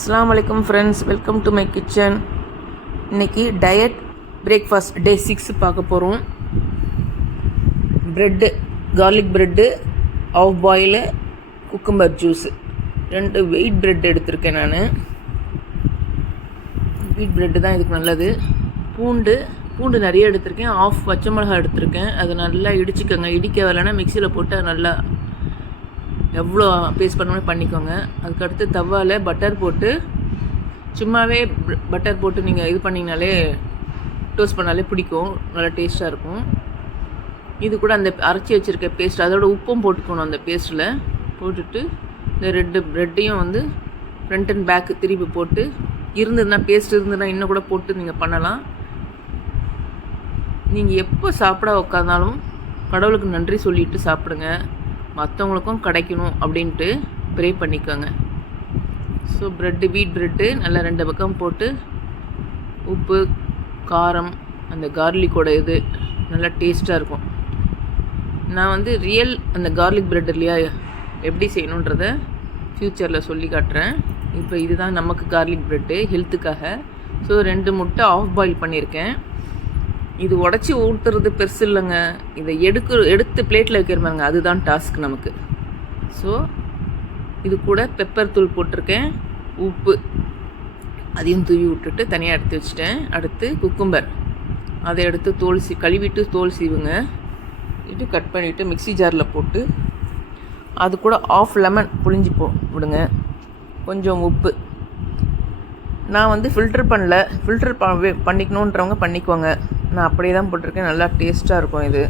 அஸ்ஸலாமு அலைக்கும் friends, welcome to my kitchen. இன்றைக்கி டயட் பிரேக்ஃபாஸ்ட் டே 6 பார்க்க போகிறோம். Bread, garlic bread, half boil, cucumber juice, 2 wheat bread எடுத்திருக்கேன். நான் வீட் ப்ரெட்டு தான் இதுக்கு நல்லது. பூண்டு நிறைய எடுத்திருக்கேன். ஆஃப் பச்சை மிளகா எடுத்திருக்கேன். அதை நல்லா இடிச்சுக்கோங்க. இடிக்க வரலைன்னா மிக்சியில் போட்டு நல்லா எவ்வளோ பேஸ்ட் பண்ணணும் பண்ணிக்கோங்க. அதுக்கடுத்து தவாவில் பட்டர் போட்டு, சும்மாவே பட்டர் போட்டு நீங்கள் இது பண்ணிங்கனாலே, டோஸ்ட் பண்ணாலே பிடிக்கும், நல்லா டேஸ்ட்டாக இருக்கும். இது கூட அந்த அரைச்சி வச்சுருக்க பேஸ்ட், அதோட உப்பும் போட்டுக்கணும். அந்த பேஸ்ட்டில் போட்டுட்டு இந்த 2 ப்ரெட்டையும் வந்து ஃப்ரண்ட் அண்ட் பேக்கு திருப்பி போட்டு, இருந்ததுன்னா பேஸ்ட் இருந்ததுன்னா இன்னும் கூட போட்டு நீங்கள் பண்ணலாம். நீங்கள் எப்போ சாப்பிட உட்காந்தாலும் கடவுளுக்கு நன்றி சொல்லிவிட்டு சாப்பிடுங்க. மற்றவங்களுக்கும் கிடைக்கணும் அப்படின்ட்டு ப்ரே பண்ணிக்கோங்க. ஸோ வீட் ப்ரெட்டு நல்லா 2 பக்கம் போட்டு, உப்பு, காரம், அந்த கார்லிக்கோட இது நல்லா டேஸ்ட்டாக இருக்கும். நான் வந்து அந்த கார்லிக் ப்ரெட் இல்லையா, எப்படி செய்யணுன்றத ஃப்யூச்சரில் சொல்லி காட்டுறேன். இப்போ இதுதான் நமக்கு கார்லிக் ப்ரெட்டு ஹெல்த்துக்காக. ஸோ 2 முட்டை ஆஃப் பாயில் பண்ணியிருக்கேன். இது உடச்சி ஊற்றுறது பெருசு இல்லைங்க. இதை எடுத்து பிளேட்டில் வைக்கிறமாங்க, அதுதான் டாஸ்க் நமக்கு. ஸோ இது கூட பெப்பர் தூள் போட்டிருக்கேன், உப்பு அதையும் தூவி விட்டுட்டு தனியாக எடுத்து வச்சுட்டேன். அடுத்து குக்கும்பர், அதை எடுத்து கழுவிட்டு தோல் சீவுங்க. இது கட் பண்ணிவிட்டு மிக்ஸி ஜாரில் போட்டு, அது கூட ஆஃப் லெமன் புழிஞ்சி விடுங்க. கொஞ்சம் உப்பு. நான் வந்து ஃபில்டர் பண்ணிக்கணுன்றவங்க பண்ணிக்கோங்க. நான் அப்படியே தான் போட்டிருக்கேன். நல்லா டேஸ்ட்டாக இருக்கும். இது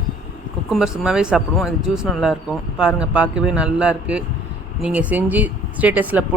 குக்கும்பர் சும்மாவே சாப்பிடுவோம். இது ஜூஸ் நல்லாயிருக்கும். பாருங்கள், பார்க்கவே நல்லா இருக்குது. நீங்கள் செஞ்சு ஸ்டேட்டஸில்